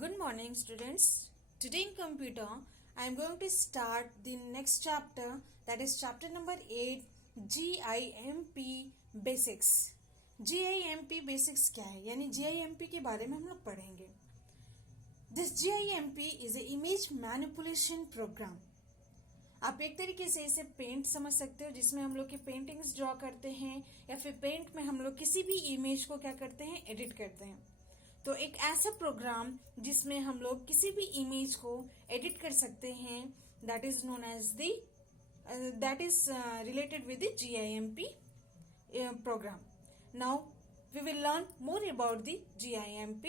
Good morning, students. Today in computer, I am going to start the next chapter, that is chapter number 8, GIMP Basics. GIMP Basics क्या है, यानी GIMP के बारे में हम लोग पढ़ेंगे. This GIMP is a image manipulation program. आप एक तरीके से इसे पेंट समझ सकते हो, जिसमें हम लोग की पेंटिंग्स ड्रॉ करते हैं या फिर पेंट में हम लोग किसी भी इमेज को क्या करते हैं, एडिट करते हैं. तो एक ऐसा प्रोग्राम जिसमें हम लोग किसी भी इमेज को एडिट कर सकते हैं, that is known as that is related with the GIMP program. Now we will learn more about the GIMP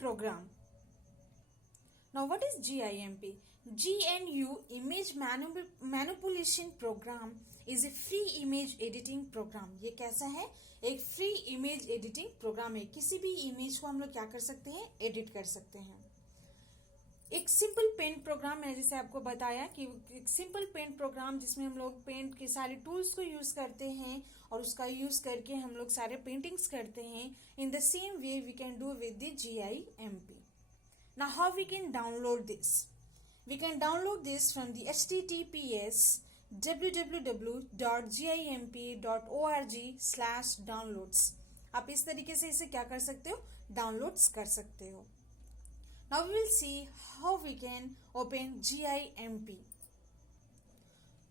program. Now what is GIMP? GNU Image Manipulation Program is a free image editing program. ये कैसा है? एक free image editing programme है. किसी भी image को हम लोग क्या कर सकते हैं, एडिट कर सकते हैं. एक सिंपल पेंट प्रोग्राम है, जैसे आपको बताया कि एक सिंपल पेंट प्रोग्राम जिसमें हम लोग पेंट के सारे टूल्स को यूज करते हैं और उसका यूज करके हम लोग सारे पेंटिंग्स करते हैं. In the same way we can do with the GIMP. Now how we can download this? We can download this from the https www.gimp.org/downloads. आप इस तरीके से इसे क्या कर सकते हो, डाउनलोड्स कर सकते हो. Now we will see how we can open GIMP.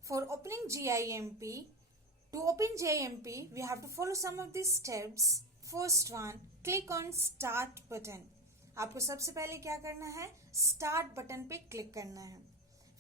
For opening GIMP, to open GIMP, we have to follow some of these steps. First one, click on Start button. आपको सबसे पहले क्या करना है, स्टार्ट बटन पे click करना है.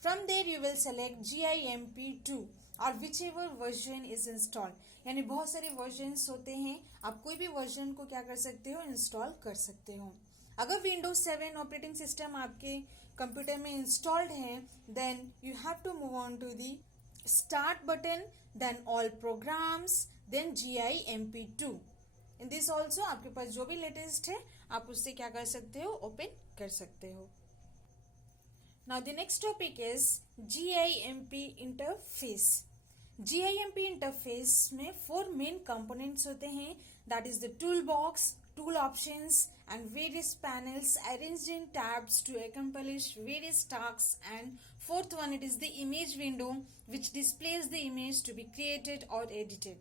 From there you will select GIMP2 और whichever version is install. यानी बहुत सारे वर्जन्स होते हैं, आप कोई भी वर्जन को क्या कर सकते हो, इंस्टॉल कर सकते हो. अगर Windows 7 ऑपरेटिंग सिस्टम आपके कंप्यूटर में इंस्टॉल्ड है, then you have to move on to the start button, then all programs, then GIMP2. In this also आपके पास जो भी लेटेस्ट है आप उससे क्या कर सकते हो, ओपन कर सकते हो. Now the next topic is GIMP interface. GIMP interface में 4 मेन कंपोनेंट्स होते हैं, that is the tool box, tool options and various panels arranged in tabs to accomplish various tasks, and fourth one, it is the image window which displays the image to be created or edited.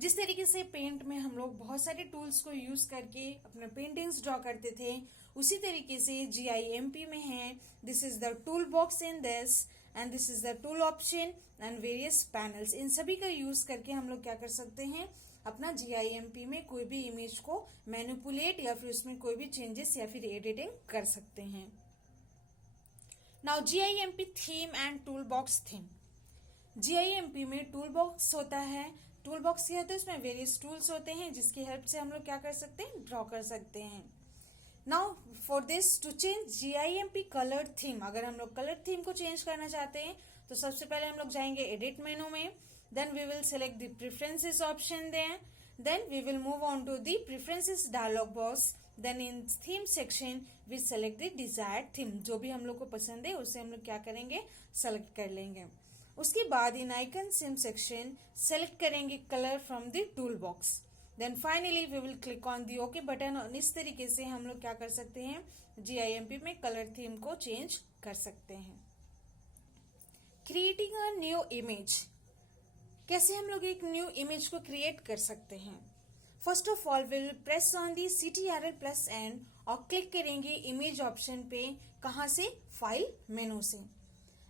जिस तरीके से paint में हम लोग बहुत सारे tools को use करके अपने पेंटिंग्स ड्रॉ करते थे, उसी तरीके से GIMP में है. This is the tool box in this and this is the tool option and various panels. इन सभी का यूज करके हम लोग क्या कर सकते हैं, अपना GIMP में कोई भी इमेज को मैनिपुलेट या फिर उसमें कोई भी चेंजेस या फिर एडिटिंग कर सकते हैं. Now GIMP theme and tool box theme. GIMP में टूल बॉक्स होता है. टूल बॉक्स क्या होता है, उसमें वेरियस टूल्स होते हैं जिसकी हेल्प से हम लोग क्या कर सकते हैं, ड्रॉ कर सकते हैं. Now for this to change GIMP colour theme, अगर हम लोग कलर थीम को चेंज करना चाहते हैं तो सबसे पहले हम लोग जाएंगे एडिट मेनू में, then we will select the preferences option there, then we will move on to the preferences dialog box, then in theme section we select the desired theme. जो भी हम लोग को पसंद है उसे हम लोग क्या करेंगे, सेलेक्ट कर लेंगे. उसके बाद in icon theme section select करेंगे colour from the tool box, then finally we will click on the OK button. और इस तरीके से हम लोग क्या कर सकते हैं, GIMP में कलर थीम को चेंज कर सकते हैं. Creating a new image. कैसे हम लोग एक न्यू इमेज को क्रिएट कर सकते हैं. First of all will press on the CTRL+N और क्लिक करेंगे इमेज ऑप्शन पे. कहां से, फाइल मेनू से.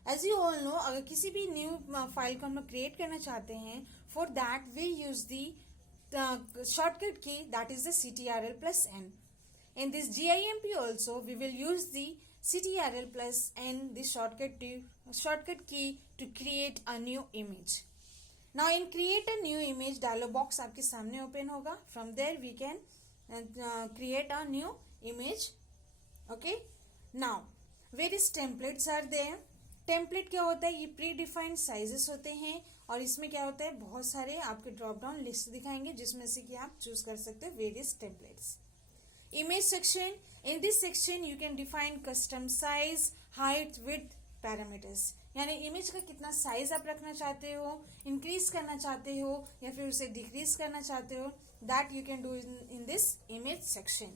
एज यू ऑल नो, अगर किसी भी न्यू फाइल को हम लोग क्रिएट करना चाहते हैं, for that we use the shortcut key, that is the CTRL+N. In this GIMP also we will use the CTRL+N, this shortcut key to create a new image. Now in create a new image dialog box आपके सामने open होगा. From there we can create a new image. Okay, now various templates are there. Template क्या होता है, ये pre defined sizes होते हैं और इसमें क्या होता है, बहुत सारे आपके ड्रॉप डाउन लिस्ट दिखाएंगे जिसमें से कि आप चूज कर सकते हो various templates. Image section. In this section you can define custom size, height, width parameters. यानी इमेज का कितना साइज आप रखना चाहते हो, इंक्रीज करना चाहते हो या फिर उसे डिक्रीज करना चाहते हो, that you can do in this image section.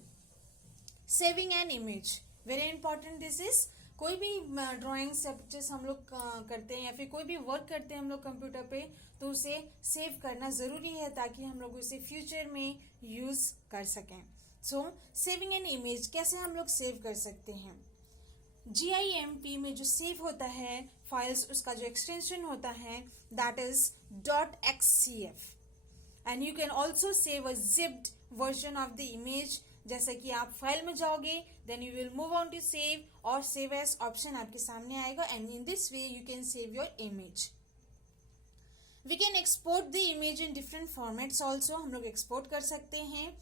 Saving an image, very important this is. कोई भी ड्राइंग्स या पिक्चर्स हम लोग करते हैं या फिर कोई भी वर्क करते हैं हम लोग कंप्यूटर पे, तो उसे सेव करना जरूरी है ताकि हम लोग उसे फ्यूचर में यूज कर सकें। सो सेविंग एन इमेज कैसे हम लोग सेव कर सकते हैं? GIMP में जो सेव होता है फाइल्स, उसका जो एक्सटेंशन होता है that is .xcf, and you can also save a zipped version of the image. जैसे कि आप फाइल में जाओगे, then you will move on to save और सेव एज ऑप्शन आपके सामने आएगा, and in this way you can save your image. We can export the image in different formats also, हम लोग एक्सपोर्ट कर सकते हैं।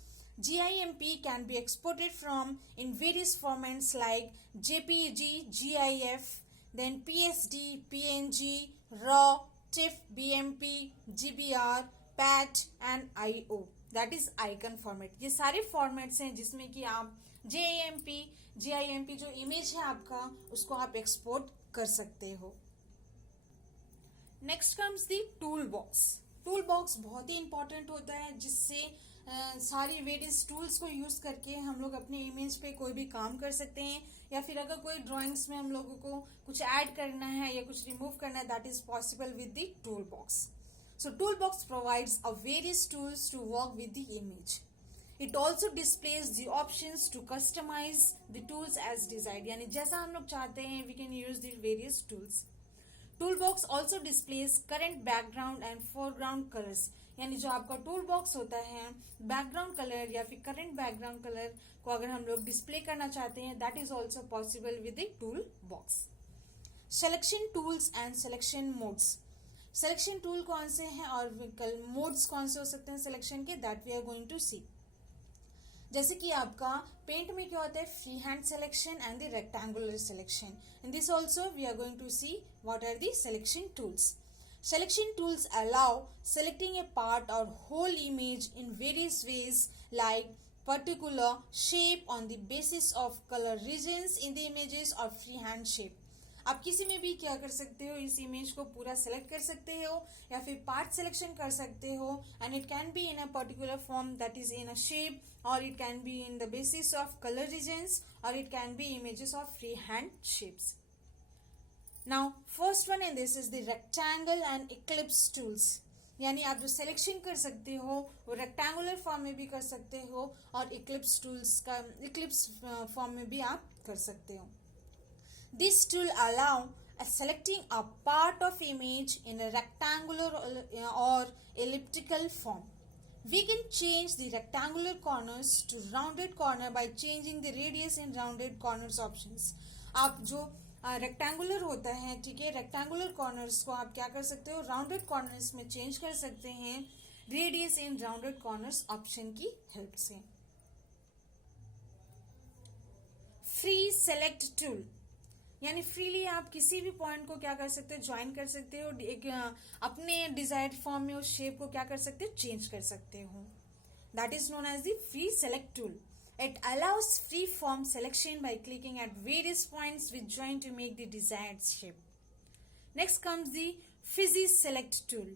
GIMP can be exported from in various formats like JPEG, GIF, then PSD, PNG, RAW, TIFF, BMP, GBR, PAT and IO, that is icon format। ये सारे formats हैं जिसमें कि आप GIMP जो इमेज है आपका, उसको आप एक्सपोर्ट कर सकते हो। नेक्स्ट कम्स दी टूल बॉक्स। टूल बॉक्स बहुत ही इंपॉर्टेंट होता है, जिससे सारी वेरियस टूल्स को यूज करके हम लोग अपने इमेज पे कोई भी काम कर सकते हैं, या फिर अगर कोई ड्राइंग्स में हम लोगों को कुछ ऐड करना है या कुछ रिमूव करना है, that is possible with the tool box. So tool box provides a various tools to work with the image. It also displays the options to customize the tools as desired, यानी जैसा हम लोग चाहते हैं we can use the various tools. Toolbox also displays current background and foreground colours, यानी जो आपका tool box होता है, बैकग्राउंड कलर या फिर करंट बैकग्राउंड कलर को अगर हम लोग डिस्प्ले करना चाहते हैं, that is also possible with the tool box. Selection tools and selection modes. Selection tool कौन से हैं और मोड्स कौन से हो सकते हैं सिलेक्शन के, that we are going to see. जैसे कि आपका पेंट में क्या होता है, free hand selection and the rectangular selection. In this also we are going to see what are the selection tools. Selection tools allow selecting a part or whole image in various ways, like particular shape on the basis of color regions in the images or freehand shape. आप किसी में भी क्या कर सकते हो, इस image को पूरा सेलेक्ट कर सकते हो या फिर पार्ट सिलेक्शन कर सकते हो, and it can be in a particular form that is in a shape, और it can be in the basis of colour regions, और it can be images of free hand shapes. Now first one in this is the rectangle and eclipse tools, यानी आप जो selection कर सकते हो वो rectangular form में भी कर सकते हो और इक्लिप्स टूल्स का इक्लिप्स फॉर्म में भी आप कर सकते हो। This tool allow selecting a part of image in a rectangular or elliptical form. We can change the rectangular corners to rounded corner by changing the radius in rounded corners options. आप जो rectangular होता है, ठीक है, rectangular corners को आप क्या कर सकते हो, राउंडेड कॉर्नर्स में चेंज कर सकते हैं रेडियस इन राउंडेड कॉर्नर्स ऑप्शन की हेल्प से। फ्री सेलेक्ट टूल, यानी फ्रीली आप किसी भी पॉइंट को क्या कर सकते हो, ज्वाइन कर सकते हो, एक अपने डिजायर्ड फॉर्म में उस शेप को क्या कर सकते हो, चेंज कर सकते हो। That is known as the free select tool. It allows free-form selection by clicking at various points which join to make the desired shape. Next comes the Fuzzy Select tool.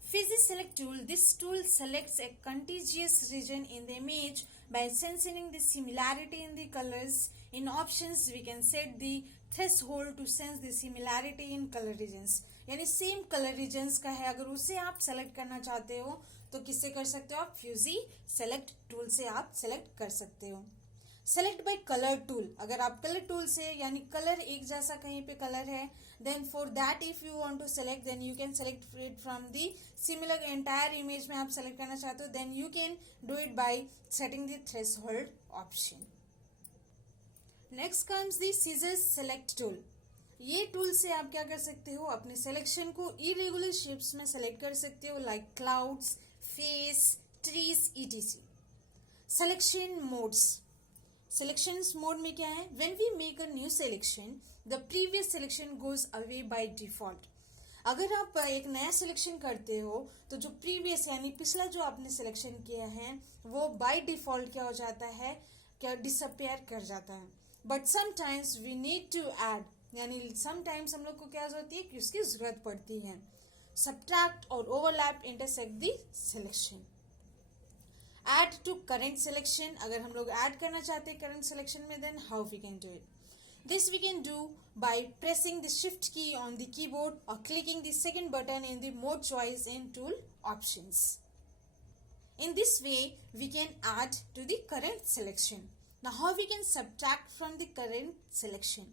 Fuzzy Select tool. This tool selects a contiguous region in the image by sensing the similarity in the colors. In options, we can set the threshold to sense the similarity in color regions. यानी same colour regions का है, अगर उसे आप select करना चाहते हो तो किससे कर सकते हो आप, फ्यूजी सेलेक्ट टूल से आप सेलेक्ट कर सकते हो। सेलेक्ट बाय कलर टूल, अगर आप कलर टूल से यानी कलर एक जैसा कहीं पे कलर है, then for that if you want to select then you can select it from the similar entire image में आप सेलेक्ट करना चाहते हो, then you can do it by setting the threshold option. Next comes the scissor select tool. ये tool से आप क्या कर सकते हो, अपने सिलेक्शन को इरेगुलर शेप्स में सेलेक्ट कर सकते हो, like clouds, face, trees, etc. Selection modes. Selection mode में क्या है, when we make a new selection the previous selection goes away by default. अगर आप एक नया सिलेक्शन करते हो तो जो प्रीवियस यानी पिछला जो आपने सिलेक्शन किया है वो बाय डिफॉल्ट क्या हो जाता है, क्या डिसअपियर कर जाता है। But sometimes we need to add, यानी समटाइम्स हम लोग को क्या होती है कि उसकी जरूरत पड़ती है, subtract or overlap intersect the selection. add to current selection. अगर हम लोग add करना चाहते हैं current selection में, then how we can do it? This we can do by pressing the shift key on the keyboard or clicking the second button in the mode choice in tool options. In this way, we can add to the current selection. Now, how we can subtract from the current selection?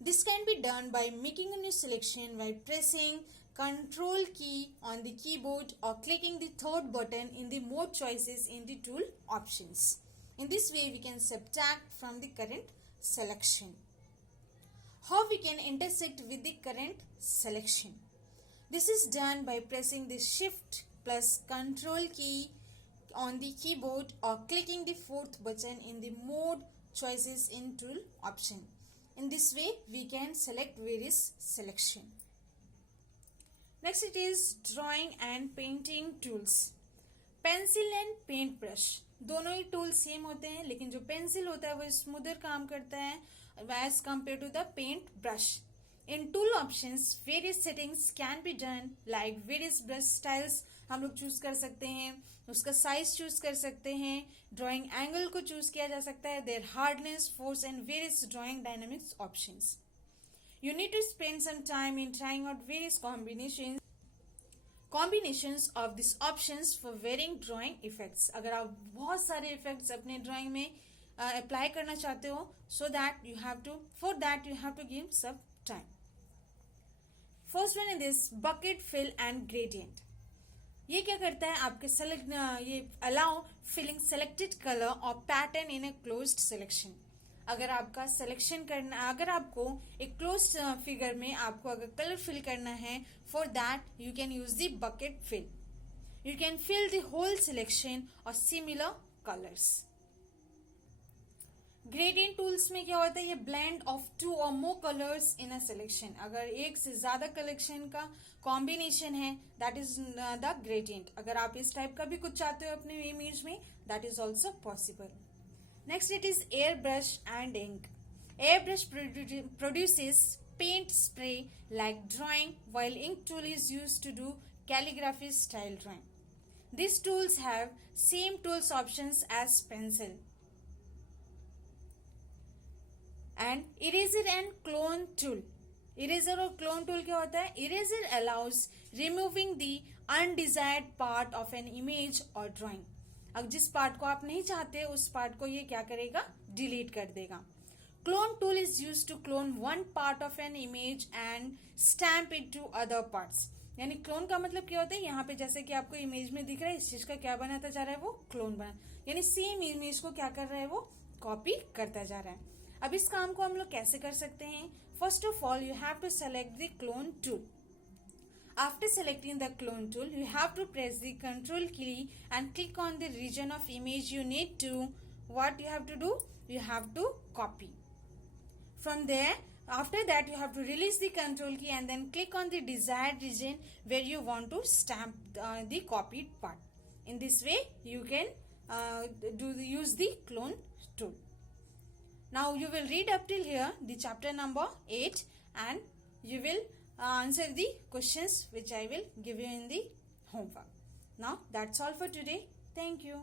This can be done by making a new selection by pressing Control key on the keyboard or clicking the third button in the mode choices in the tool options. In this way, we can subtract from the current selection. How we can intersect with the current selection? This is done by pressing the Shift plus Control key on the keyboard or clicking the fourth button in the mode choices in tool option. In this way, we can select various selection. Next it is drawing and painting tools. Pencil and paint brush दोनों ही tool same होते हैं, लेकिन जो pencil होता है वो smoother काम करता है as compare to the paint brush. In tool options various settings can be done like various brush styles हम लोग चूज कर सकते हैं, उसका साइज चूज कर सकते हैं, ड्राइंग एंगल को चूज किया जा सकता है, there hardness, force and various drawing dynamics options. You need to spend some time in trying out various combinations of these options for varying drawing effects. अगर आप बहुत सारे effects अपने drawing में apply करना चाहते हो, for that you have to give some time. First one is this bucket fill and gradient. ये क्या करता है, आपके ये allow filling selected color or pattern in a closed selection. अगर आपका सिलेक्शन करना, अगर आपको एक क्लोज फिगर में आपको अगर कलर फिल करना है, for that you can use the bucket fill. You can fill the whole selection और सिमिलर कलर्स. ग्रेडियंट टूल्स में क्या होता है, ये blend of 2 or more colours in a selection. अगर एक से ज्यादा कलेक्शन का कॉम्बिनेशन है, दैट इज द ग्रेडियंट. अगर आप इस टाइप का भी कुछ चाहते हो अपने इमेज में, that is also possible. Next it is airbrush and ink. Airbrush produces paint spray like drawing, while ink tool is used to do calligraphy style drawing. These tools have same tools options as pencil. And eraser and clone tool. Eraser और clone tool क्या होता है? Eraser allows removing the undesired part of an image or drawing. अब जिस part को आप नहीं चाहते उस पार्ट को ये क्या करेगा, डिलीट कर देगा. Clone tool is use to clone one part of an image and stamp it to other parts. यानी क्लोन का मतलब क्या होता है, यहाँ पे जैसे कि आपको इमेज में दिख रहा है, इस चीज का क्या बनाता जा रहा है, वो क्लोन बना, यानी सेम इमेज को क्या कर रहा है, वो कॉपी करता जा रहा है. अब इस काम को हम लोग कैसे कर सकते हैं? First of all you have to select the clone tool. After selecting the clone tool, you have to press the control key and click on the region of image you need to. What you have to do? You have to copy. From there, after that, you have to release the control key and then click on the desired region where you want to stamp the copied part. In this way, you can use the clone tool. Now, you will read up till here the chapter number 8 and you will answer the questions which I will give you in the homework. Now that's all for today. Thank you.